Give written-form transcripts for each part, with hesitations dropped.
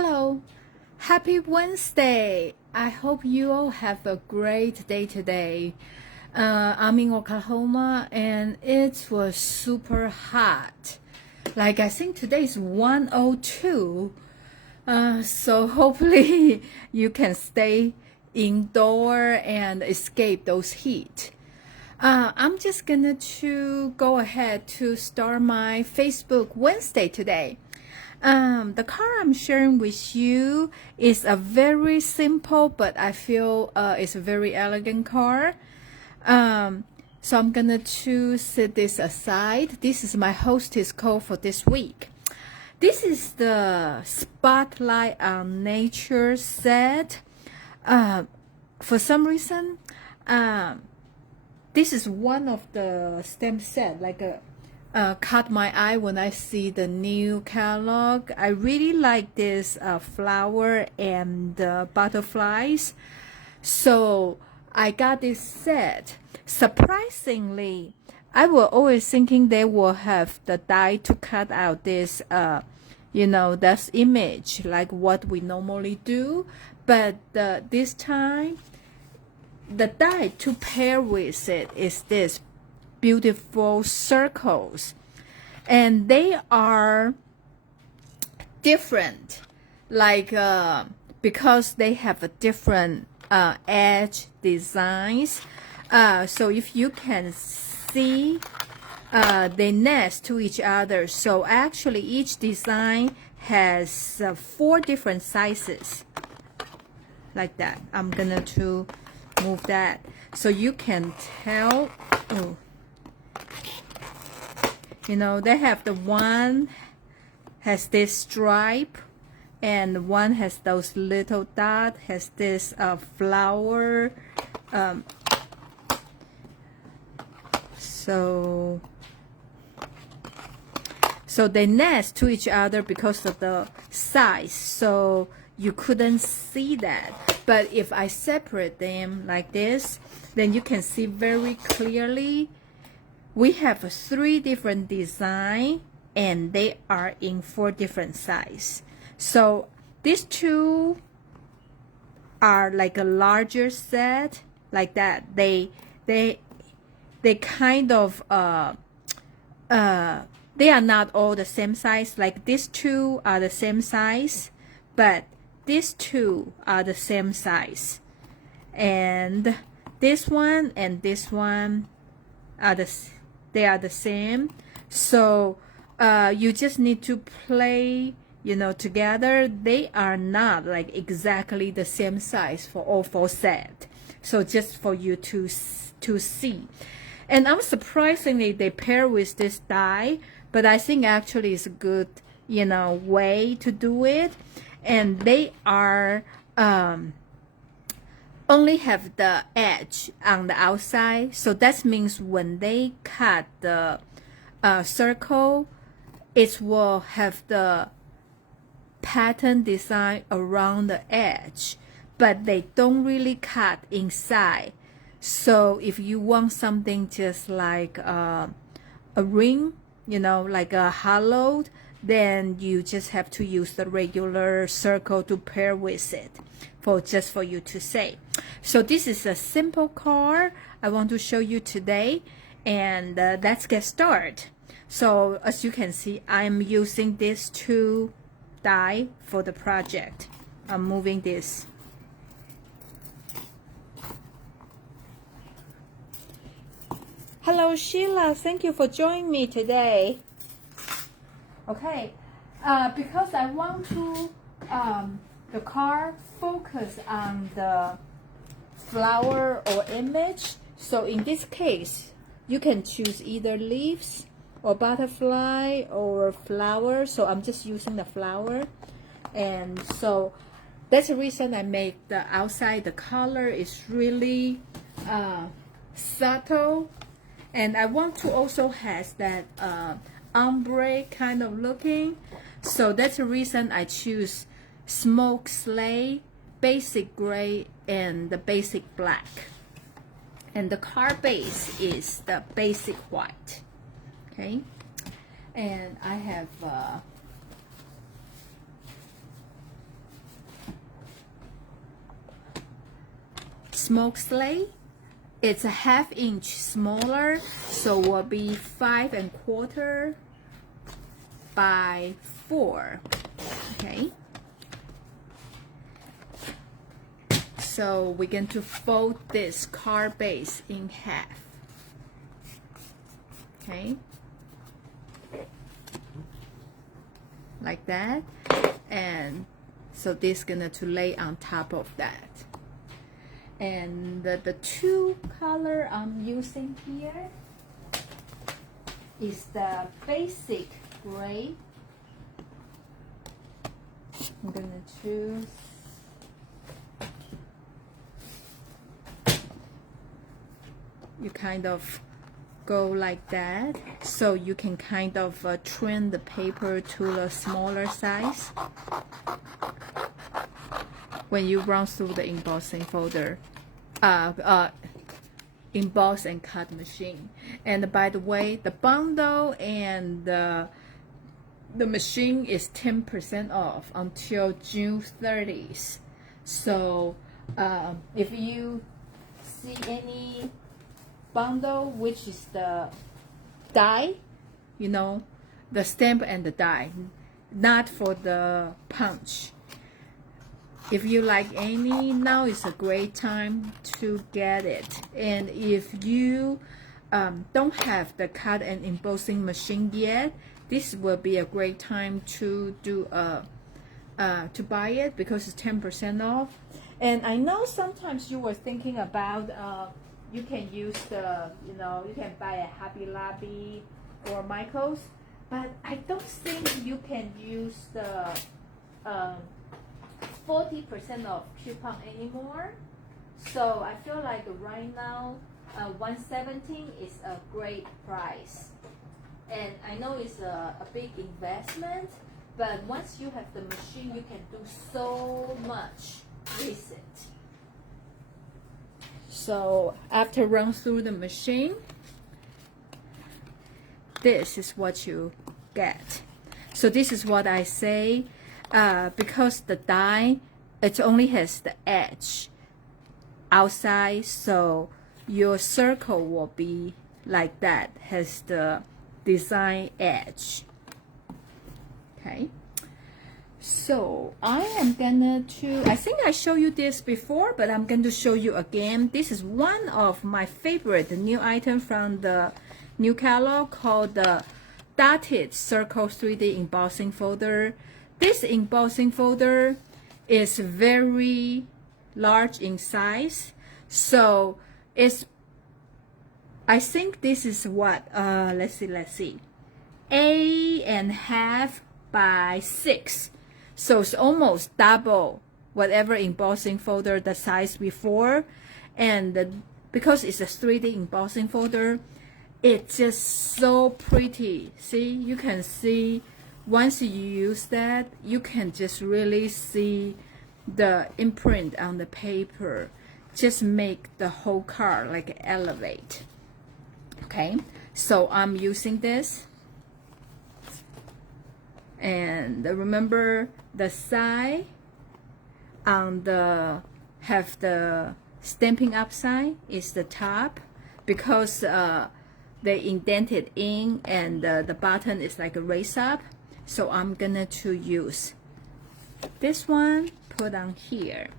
Hello, happy Wednesday. I hope you all have a great day today. I'm in Oklahoma and it was super hot. Like I think today is 102. So hopefully you can stay indoor and escape those heat. I'm just gonna to go ahead to start my Facebook Wednesday today. The car I'm sharing with you is a very simple, but I feel it's a very elegant car. So I'm gonna to set this aside. This is my hostess code for this week. This is the Spotlight on Nature set. For some reason, this is one of the stamp set, like caught my eye when I see the new catalog. I really like this flower and butterflies, so I got this set. Surprisingly, I was always thinking they will have the die to cut out this this image like what we normally do, but this time the die to pair with it is this beautiful circles, and they are different, like because they have a different edge designs. So if you can see, they nest to each other. So actually each design has 4 different sizes like that. I'm gonna to move that so you can tell. They have the one has this stripe, and one has those little dot, has this flower. So they nest to each other because of the size, so you couldn't see that. But if I separate them like this, then you can see very clearly. We have 3 different designs, and they are in 4 different sizes. So these 2 are like a larger set, like that. They kind of they are not all the same size. Like these 2 are the same size, but these 2 are the same size, and this one and this one are they are the same. So you just need to play together. They are not like exactly the same size for all 4 sets, so just for you to see. And I'm surprisingly they pair with this die, but I think actually it's a good way to do it. And they are only have the edge on the outside, so that means when they cut the circle, it will have the pattern design around the edge, but they don't really cut inside. So if you want something just like a ring, like a hollowed, then you just have to use the regular circle to pair with it just for you to say. So this is a simple card I want to show you today, and let's get started. So as you can see, I'm using these 2 die for the project. I'm moving this. Hello Sheila, thank you for joining me today. Okay, because I want to the card focus on the flower or image, so in this case you can choose either leaves or butterfly or flower. So I'm just using the flower, and so that's the reason I make the outside, the color is really subtle, and I want to also has that ombre kind of looking. So that's the reason I choose smoke slate, basic gray, and the basic black. And the card base is the basic white. Okay, and I have smoke sleigh. It's a 1/2 inch smaller, so will be 5 1/4 by 4. Okay. So we're going to fold this card base in half. Okay. Like that. And so this is gonna to lay on top of that. And the two color I'm using here is the basic gray. I'm gonna choose you kind of go like that, so you can kind of trim the paper to the smaller size when you run through the embossing folder, emboss and cut machine. And by the way, the bundle and the machine is 10% off until June 30th. So if you see any bundle, which is the die, you know, the stamp and the die, not for the punch. If you like any, now is a great time to get it. And if you don't have the cut and embossing machine yet, this will be a great time to do to buy it because it's 10% off. And I know sometimes you were thinking about you can use the, you know, you can buy a Hobby Lobby or Michael's, but I don't think you can use the 40% off coupon anymore. So I feel like right now $117 is a great price. And I know it's a big investment, but once you have the machine, you can do so much with it. So after run through the machine, this is what you get. So this is what I say, because the die, it only has the edge outside, so your circle will be like that, has the design edge. Okay. So I am gonna I think I showed you this before, but I'm going to show you again. This is one of my favorite new item from the new catalog called the Dotted Circle 3D Embossing Folder. This embossing folder is very large in size, so it's, I think this is what, let's see, 8.5 by 6. So it's almost double whatever embossing folder the size before. And because it's a 3D embossing folder, it's just so pretty. See, you can see once you use that, you can just really see the imprint on the paper. Just make the whole card like elevate. Okay, so I'm using this. And remember the side on the have the Stampin' Up sign is the top, because they indented in, and the button is like a raise up. So I'm gonna to use this one, put on here,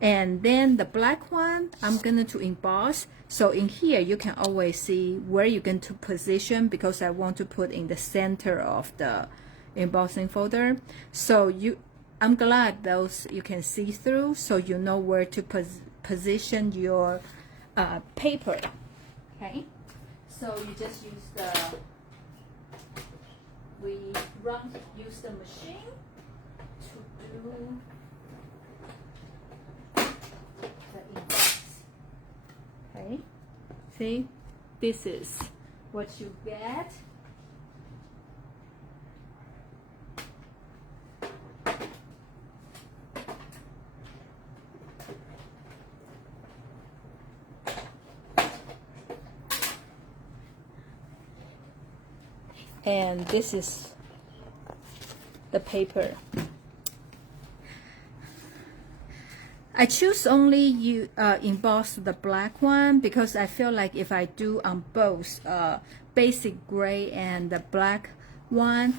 and then the black one I'm gonna to emboss. So in here you can always see where you're going to position, because I want to put in the center of the embossing folder. So I'm glad those you can see through, so you know where to position your paper. Okay, so you just use use the machine to do the emboss. Okay, see, this is what you get. And this is the paper. I choose only emboss the black one because I feel like if I do on both basic gray and the black one,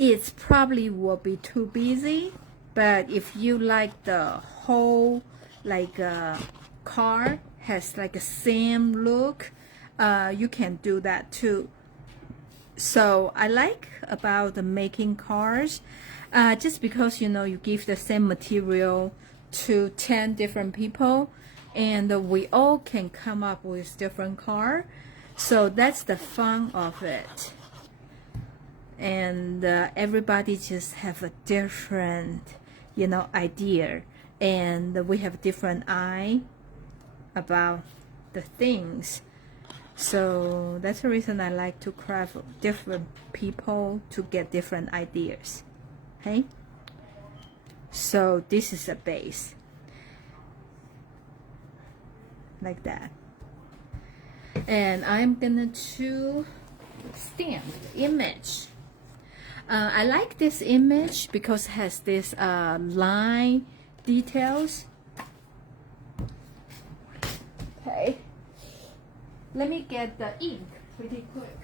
it's probably will be too busy. But if you like the whole like car has like a same look, you can do that too. So I like about the making cars, just because you know you give the same material to 10 different people, and we all can come up with different car. So that's the fun of it. And everybody just have a different, you know, idea, and we have different eye about the things. So that's the reason I like to craft different people to get different ideas. Okay, so this is a base like that, and I'm gonna to stamp the image. I like this image because it has this line details. Okay, let me get the ink pretty quick.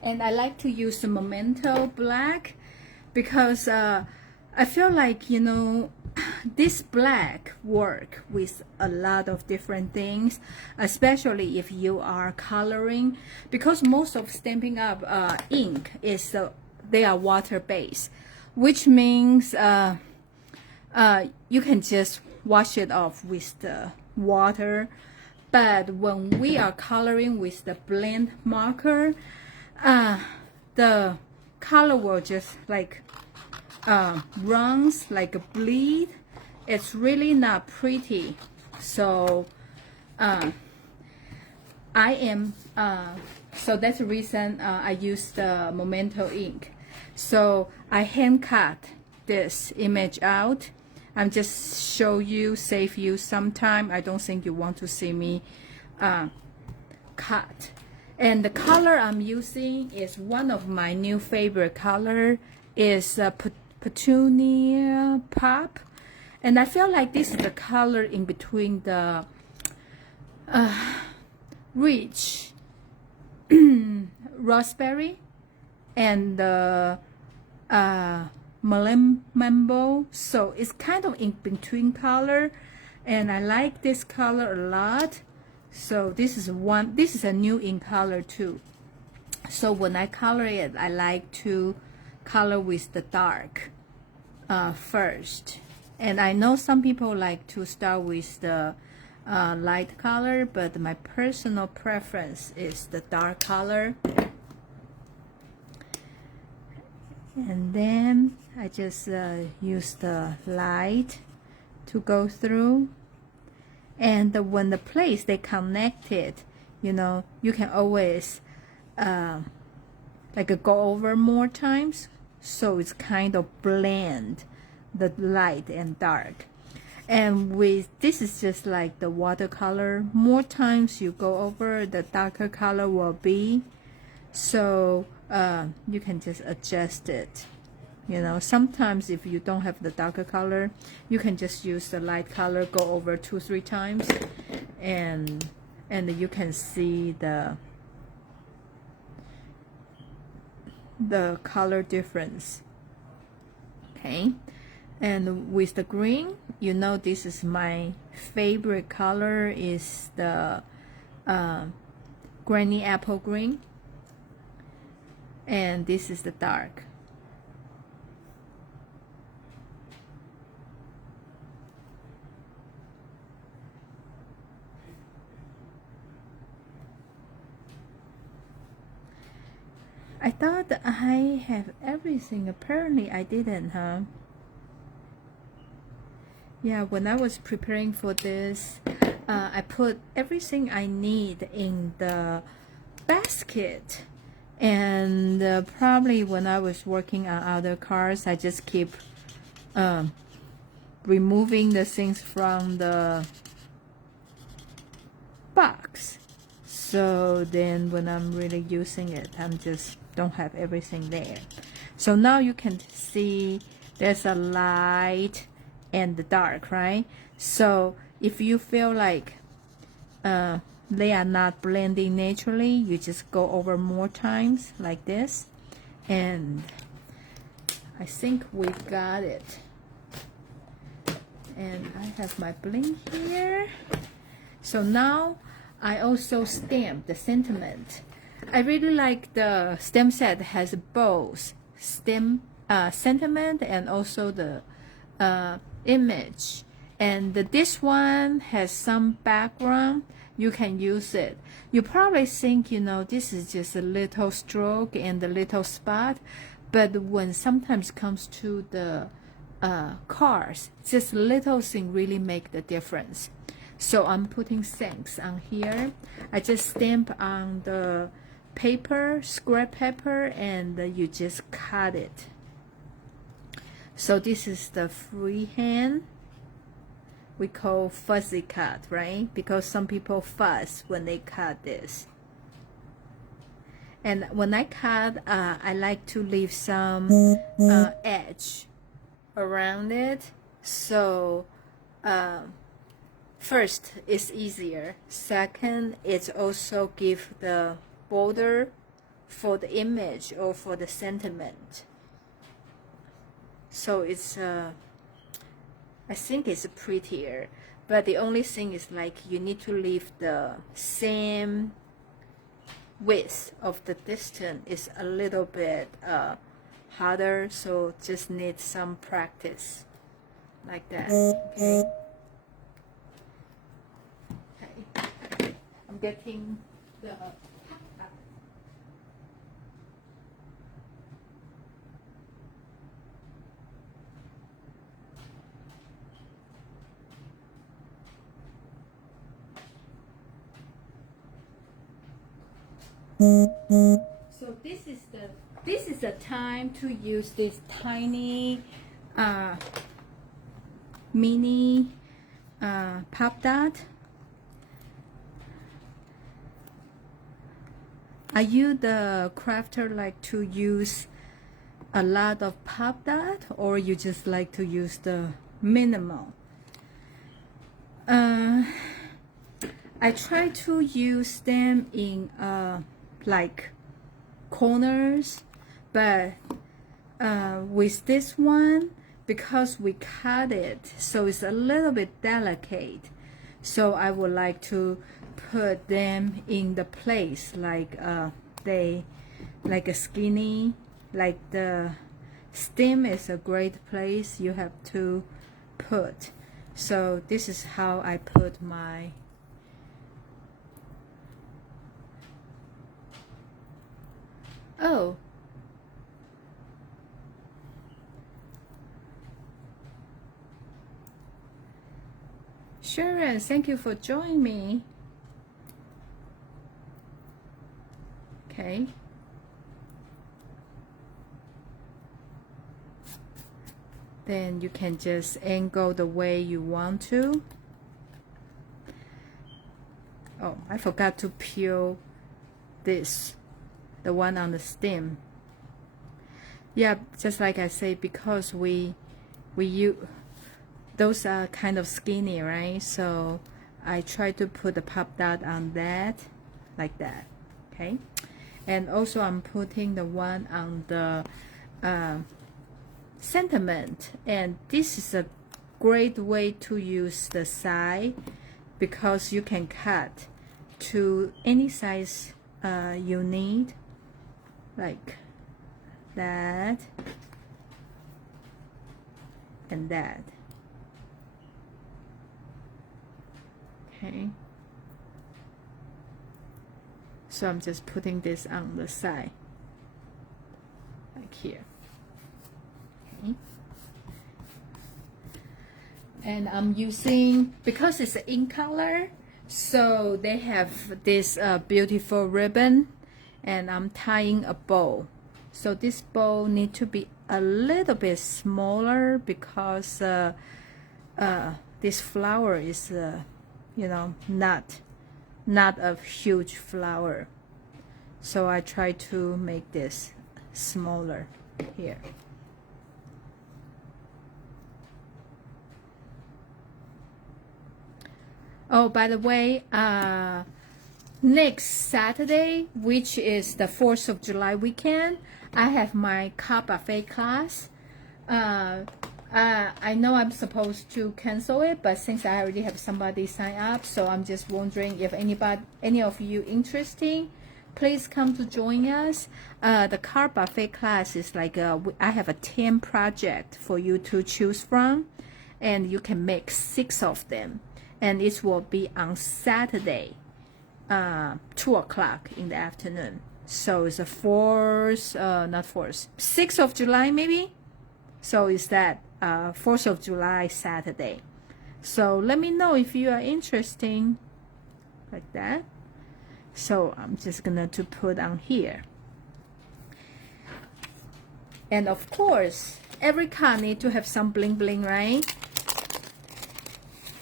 And I like to use the Memento black because I feel like, you know, this black work with a lot of different things, especially if you are coloring, because most of Stampin' Up ink is they are water based, which means you can just wash it off with the water. But when we are coloring with the blend marker, the color will just like runs like a bleed. It's really not pretty. So I am so that's the reason I use the Memento ink. So I hand cut this image out. I'm just show you, save you some time. I don't think you want to see me cut. And the color I'm using is one of my new favorite color, is Petunia Pop. And I feel like this is the color in between the rich raspberry and the Mambo. So it's kind of in between color, and I like this color a lot. So this is a new in color too. So when I color it, I like to color with the dark first. And I know some people like to start with the light color, but my personal preference is the dark color. And then I just use the light to go through. And when the place they connected, you know, you can always like go over more times, so it's kind of blend the light and dark. And with this is just like the watercolor, more times you go over, the darker color will be. So you can just adjust it. You know, sometimes if you don't have the darker color, you can just use the light color, go over 2-3 times, and you can see the color difference. Okay, and with the green, you know, this is my favorite color, is the Granny Apple Green, and this is the dark. I thought that I have everything. Apparently I didn't, huh? Yeah, when I was preparing for this, I put everything I need in the basket. And probably when I was working on other cars, I just keep removing the things from the box. So then when I'm really using it, I'm just don't have everything there. So now you can see there's a light and the dark, right? So if you feel like they are not blending naturally, you just go over more times like this. And I think we got it. And I have my bling here. So now I also stamp the sentiment. I really like the stamp set has both sentiment and also the image. And this one has some background. You can use it. You probably think, you know, this is just a little stroke and a little spot, but when sometimes comes to the cars, just little thing really make the difference. So I'm putting thanks on here. I just stamp on the paper, scrap paper, and you just cut it. So this is the freehand. We call fuzzy cut, right? Because some people fuzz when they cut this. And when I cut, I like to leave some edge around it. So first, it's easier. Second, it's also give the border for the image or for the sentiment. So it's I think it's prettier, but the only thing is like you need to leave the same width of the distance. Is a little bit harder, so just need some practice like that. Okay. Okay. I'm getting the so this is the time to use this tiny mini pop dot. Are you the crafter like to use a lot of pop dot, or you just like to use the minimal? I try to use them in like corners, but with this one, because we cut it, so it's a little bit delicate, so I would like to put them in the place like they like a skinny, like the stem is a great place you have to put. So this is how I put my Sharon, thank you for joining me. Okay. Then you can just angle the way you want to. Oh, I forgot to peel this, the one on the stem. Yeah, just like I say, because we use those are kind of skinny, right? So I try to put the pop dot on that, like that. Okay, and also I'm putting the one on the sentiment, and this is a great way to use the side because you can cut to any size you need, like that and that. Okay, so I'm just putting this on the side like here. Okay. And I'm using, because it's in color, so they have this beautiful ribbon, and I'm tying a bow. So this bow need to be a little bit smaller because this flower is you know, not not a huge flower. So I try to make this smaller here. Oh, by the way, next Saturday, which is the 4th of July weekend, I have my card buffet class. I know I'm supposed to cancel it, but since I already have somebody sign up, so I'm just wondering if any of you interested, please come to join us. The card buffet class is like I have a 10 project for you to choose from, and you can make 6 of them. And it will be on Saturday, 2 o'clock in the afternoon. So it's the 4th, not 4th, 6th of July maybe. So it's that 4th of July Saturday. So let me know if you are interested, like that. So I'm just gonna to put on here. And of course, every card need to have some bling bling, right?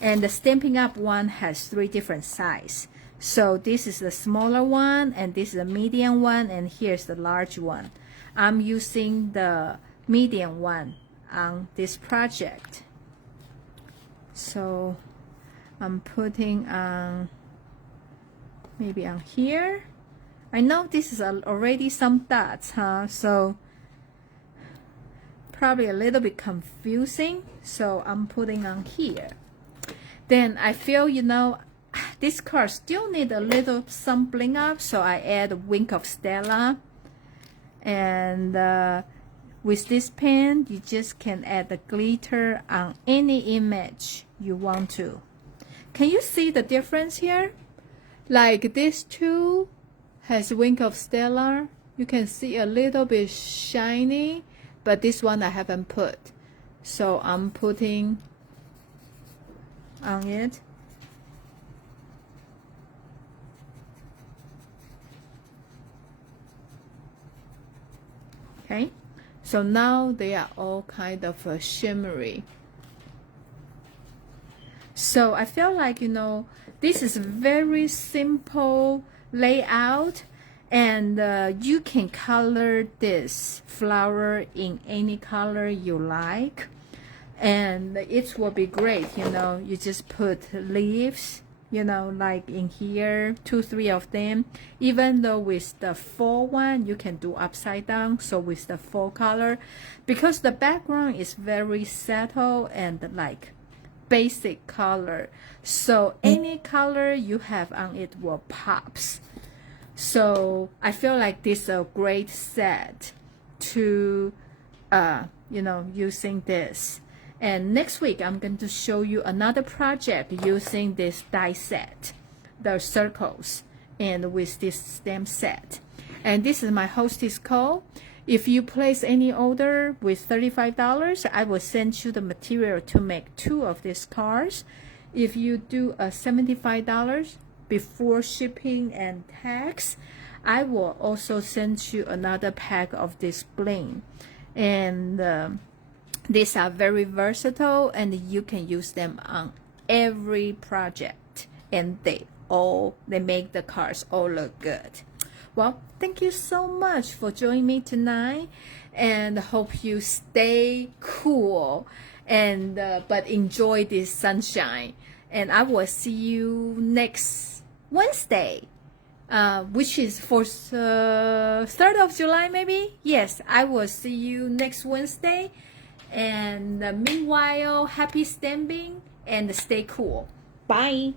And the Stampin' Up one has 3 different sizes. So this is the smaller one, and this is the medium one, and here's the large one. I'm using the medium one on this project. So I'm putting on, maybe on here. I know this is already some dots, huh? So probably a little bit confusing. So I'm putting on here. Then I feel, you know, this card still need a little some bling up, so I add a wink of Stella. And with this pen, you just can add the glitter on any image you want to. Can you see the difference here? Like this two has wink of Stella. You can see a little bit shiny, but this one I haven't put. So I'm putting on it. Okay, so now they are all kind of shimmery. So I feel like, you know, this is very simple layout, and you can color this flower in any color you like, and it will be great. You know, you just put leaves, you know, like in here, 2-3 of them. Even though with the fall one, you can do upside down. So with the fall color, because the background is very subtle and like basic color, so any color you have on it will pops. So I feel like this is a great set to you know, using this. And next week I'm going to show you another project using this die set, the circles, and with this stamp set. And this is my hostess code. If you place any order with $35, I will send you the material to make 2 of these cards. If you do a $75 before shipping and tax, I will also send you another pack of this bling. And these are very versatile, and you can use them on every project, and they make the cards all look good. Well, thank you so much for joining me tonight, and hope you stay cool and but enjoy this sunshine. And I will see you next Wednesday, which is for 3rd of July maybe. Yes, I will see you next Wednesday. And meanwhile, happy stamping and stay cool. Bye.